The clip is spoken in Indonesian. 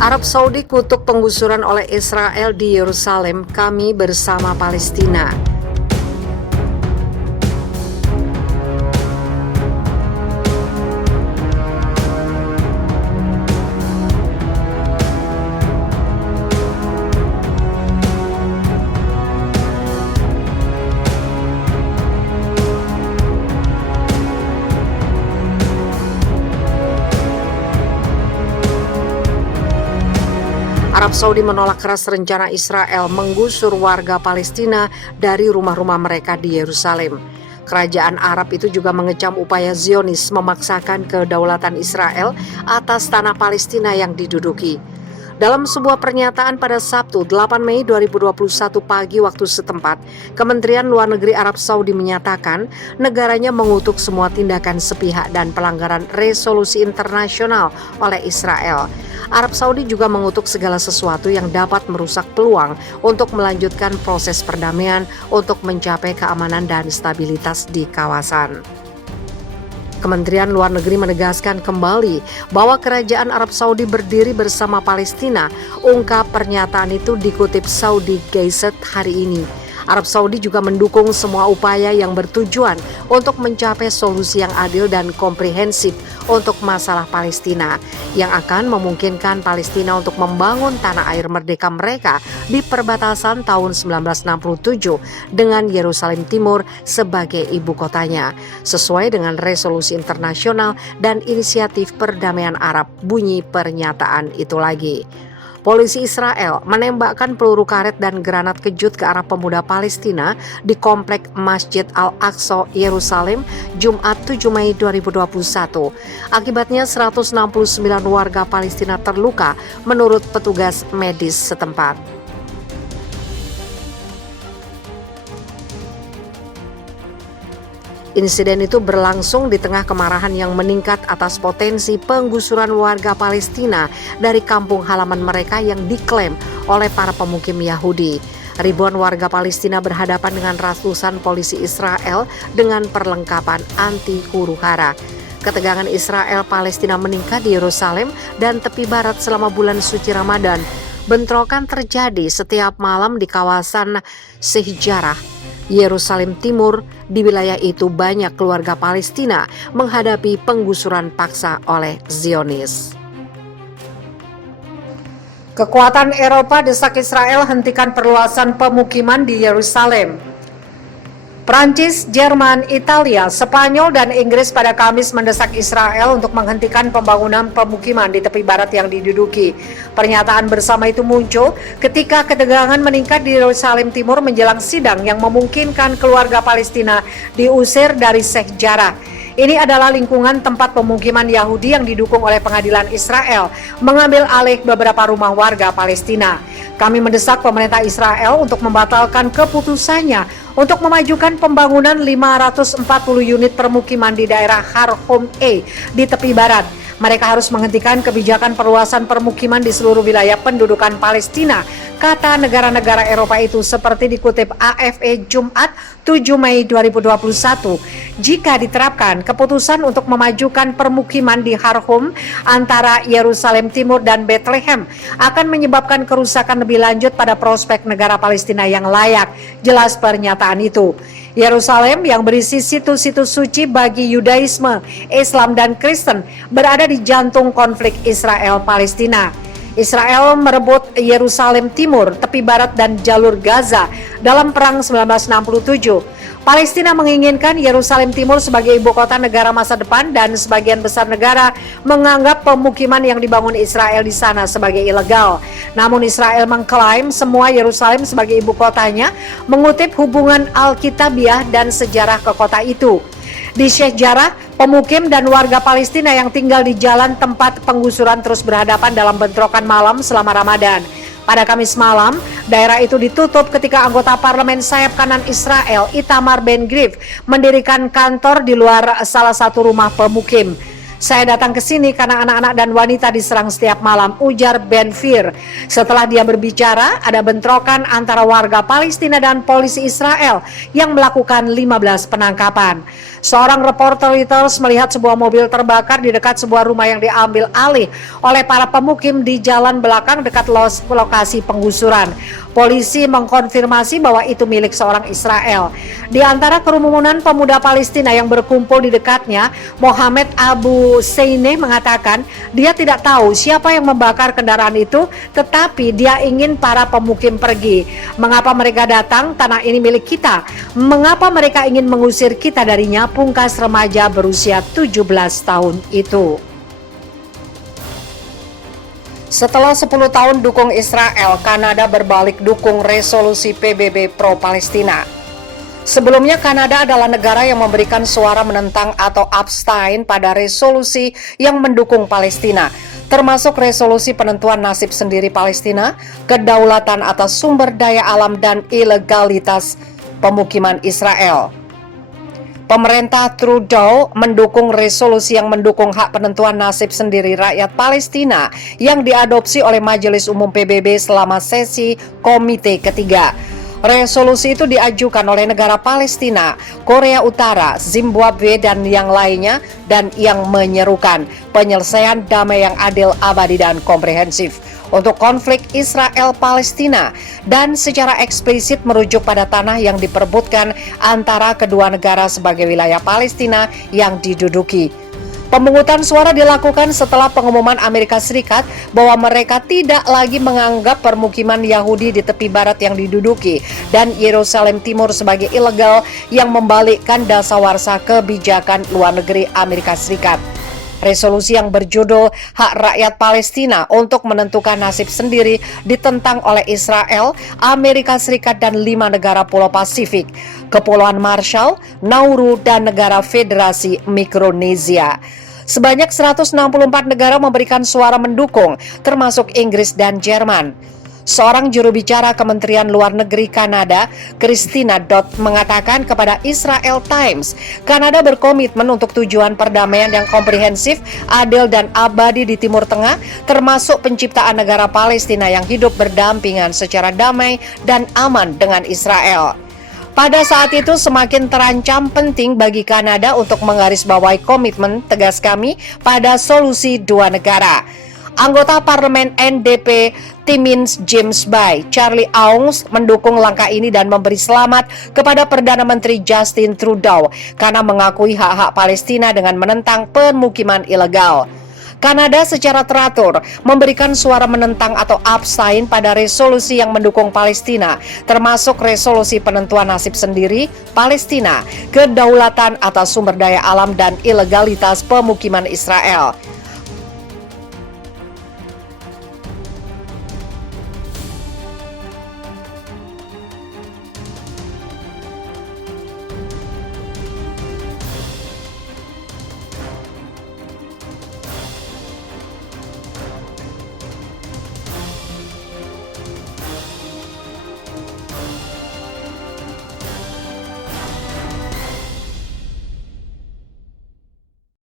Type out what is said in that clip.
Arab Saudi kutuk penggusuran oleh Israel di Yerusalem, kami bersama Palestina. Arab Saudi menolak keras rencana Israel menggusur warga Palestina dari rumah-rumah mereka di Yerusalem. Kerajaan Arab itu juga mengecam upaya Zionis memaksakan kedaulatan Israel atas tanah Palestina yang diduduki. Dalam sebuah pernyataan pada Sabtu 8 Mei 2021 pagi waktu setempat, Kementerian Luar Negeri Arab Saudi menyatakan negaranya mengutuk semua tindakan sepihak dan pelanggaran resolusi internasional oleh Israel. Arab Saudi juga mengutuk segala sesuatu yang dapat merusak peluang untuk melanjutkan proses perdamaian untuk mencapai keamanan dan stabilitas di kawasan. Kementerian Luar Negeri menegaskan kembali bahwa Kerajaan Arab Saudi berdiri bersama Palestina. Ungkap pernyataan itu dikutip Saudi Gazette hari ini. Arab Saudi juga mendukung semua upaya yang bertujuan untuk mencapai solusi yang adil dan komprehensif untuk masalah Palestina, yang akan memungkinkan Palestina untuk membangun tanah air merdeka mereka di perbatasan tahun 1967 dengan Yerusalem Timur sebagai ibu kotanya, sesuai dengan resolusi internasional dan inisiatif perdamaian Arab, bunyi pernyataan itu lagi. Polisi Israel menembakkan peluru karet dan granat kejut ke arah pemuda Palestina di komplek Masjid Al-Aqsa, Yerusalem, Jumat 7 Mei 2021. Akibatnya 169 warga Palestina terluka menurut petugas medis setempat. Insiden itu berlangsung di tengah kemarahan yang meningkat atas potensi penggusuran warga Palestina dari kampung halaman mereka yang diklaim oleh para pemukim Yahudi. Ribuan warga Palestina berhadapan dengan ratusan polisi Israel dengan perlengkapan anti huru-hara. Ketegangan Israel-Palestina meningkat di Yerusalem dan tepi barat selama bulan suci Ramadan. Bentrokan terjadi setiap malam di kawasan sejarah Yerusalem Timur. Di wilayah itu banyak keluarga Palestina menghadapi penggusuran paksa oleh Zionis. Kekuatan Eropa desak Israel hentikan perluasan pemukiman di Yerusalem. Prancis, Jerman, Italia, Spanyol, dan Inggris pada Kamis mendesak Israel untuk menghentikan pembangunan pemukiman di tepi barat yang diduduki. Pernyataan bersama itu muncul ketika ketegangan meningkat di Yerusalem Timur menjelang sidang yang memungkinkan keluarga Palestina diusir dari Sheikh Jarrah. Ini adalah lingkungan tempat pemukiman Yahudi yang didukung oleh pengadilan Israel mengambil alih beberapa rumah warga Palestina. Kami mendesak pemerintah Israel untuk membatalkan keputusannya untuk memajukan pembangunan 540 unit permukiman di daerah Har Hom A di tepi barat. Mereka harus menghentikan kebijakan perluasan permukiman di seluruh wilayah pendudukan Palestina, kata negara-negara Eropa itu seperti dikutip AFP Jumat 7 Mei 2021. Jika diterapkan, keputusan untuk memajukan permukiman di Har Hom antara Yerusalem Timur dan Bethlehem akan menyebabkan kerusakan lebih lanjut pada prospek negara Palestina yang layak, jelas pernyataan itu. Yerusalem yang berisi situs-situs suci bagi Yudaisme, Islam, dan Kristen berada di jantung konflik Israel-Palestina. Israel merebut Yerusalem Timur, tepi barat, dan jalur Gaza dalam Perang 1967. Palestina menginginkan Yerusalem Timur sebagai ibu kota negara masa depan dan sebagian besar negara menganggap pemukiman yang dibangun Israel di sana sebagai ilegal. Namun Israel mengklaim semua Yerusalem sebagai ibu kotanya, mengutip hubungan Alkitabiah dan sejarah ke kota itu. Di Sheikh Jarrah, pemukim dan warga Palestina yang tinggal di jalan tempat penggusuran terus berhadapan dalam bentrokan malam selama Ramadan. Pada Kamis malam, daerah itu ditutup ketika anggota parlemen sayap kanan Israel, Itamar Ben-Gvir, mendirikan kantor di luar salah satu rumah pemukim. Saya datang ke sini karena anak-anak dan wanita diserang setiap malam, ujar Ben-Gvir. Setelah dia berbicara, ada bentrokan antara warga Palestina dan polisi Israel yang melakukan 15 penangkapan. Seorang reporter Reuters melihat sebuah mobil terbakar di dekat sebuah rumah yang diambil alih oleh para pemukim di jalan belakang dekat lokasi penggusuran. Polisi mengkonfirmasi bahwa itu milik seorang Israel. Di antara kerumunan pemuda Palestina yang berkumpul di dekatnya, Mohamed Abu Seineh mengatakan dia tidak tahu siapa yang membakar kendaraan itu, tetapi dia ingin para pemukim pergi. Mengapa mereka datang? Tanah ini milik kita. Mengapa mereka ingin mengusir kita darinya? Pungkas remaja berusia 17 tahun itu. Setelah 10 tahun dukung Israel, Kanada berbalik dukung resolusi PBB pro-Palestina. Sebelumnya, Kanada adalah negara yang memberikan suara menentang atau abstain pada resolusi yang mendukung Palestina, termasuk resolusi penentuan nasib sendiri Palestina, kedaulatan atas sumber daya alam, dan ilegalitas pemukiman Israel. Pemerintah Trudeau mendukung resolusi yang mendukung hak penentuan nasib sendiri rakyat Palestina yang diadopsi oleh Majelis Umum PBB selama sesi Komite ketiga. Resolusi itu diajukan oleh negara Palestina, Korea Utara, Zimbabwe, dan yang lainnya, dan yang menyerukan penyelesaian damai yang adil, abadi, dan komprehensif untuk konflik Israel-Palestina, dan secara eksplisit merujuk pada tanah yang diperebutkan antara kedua negara sebagai wilayah Palestina yang diduduki. Pemungutan suara dilakukan setelah pengumuman Amerika Serikat bahwa mereka tidak lagi menganggap permukiman Yahudi di tepi barat yang diduduki dan Yerusalem Timur sebagai ilegal yang membalikkan dasawarsa kebijakan luar negeri Amerika Serikat. Resolusi yang berjudul Hak Rakyat Palestina untuk menentukan nasib sendiri ditentang oleh Israel, Amerika Serikat, dan 5 negara Pulau Pasifik, Kepulauan Marshall, Nauru, dan negara Federasi Mikronesia. Sebanyak 164 negara memberikan suara mendukung, termasuk Inggris dan Jerman. Seorang juru bicara Kementerian Luar Negeri Kanada, Christina Dott, mengatakan kepada Israel Times, Kanada berkomitmen untuk tujuan perdamaian yang komprehensif, adil, dan abadi di Timur Tengah, termasuk penciptaan negara Palestina yang hidup berdampingan secara damai dan aman dengan Israel. Pada saat itu semakin terancam penting bagi Kanada untuk menggarisbawahi komitmen tegas kami pada solusi dua negara. Anggota Parlemen NDP Timmins James Bay, Charlie Aung, mendukung langkah ini dan memberi selamat kepada Perdana Menteri Justin Trudeau karena mengakui hak-hak Palestina dengan menentang pemukiman ilegal. Kanada secara teratur memberikan suara menentang atau abstain pada resolusi yang mendukung Palestina, termasuk resolusi penentuan nasib sendiri Palestina, kedaulatan atas sumber daya alam, dan ilegalitas pemukiman Israel.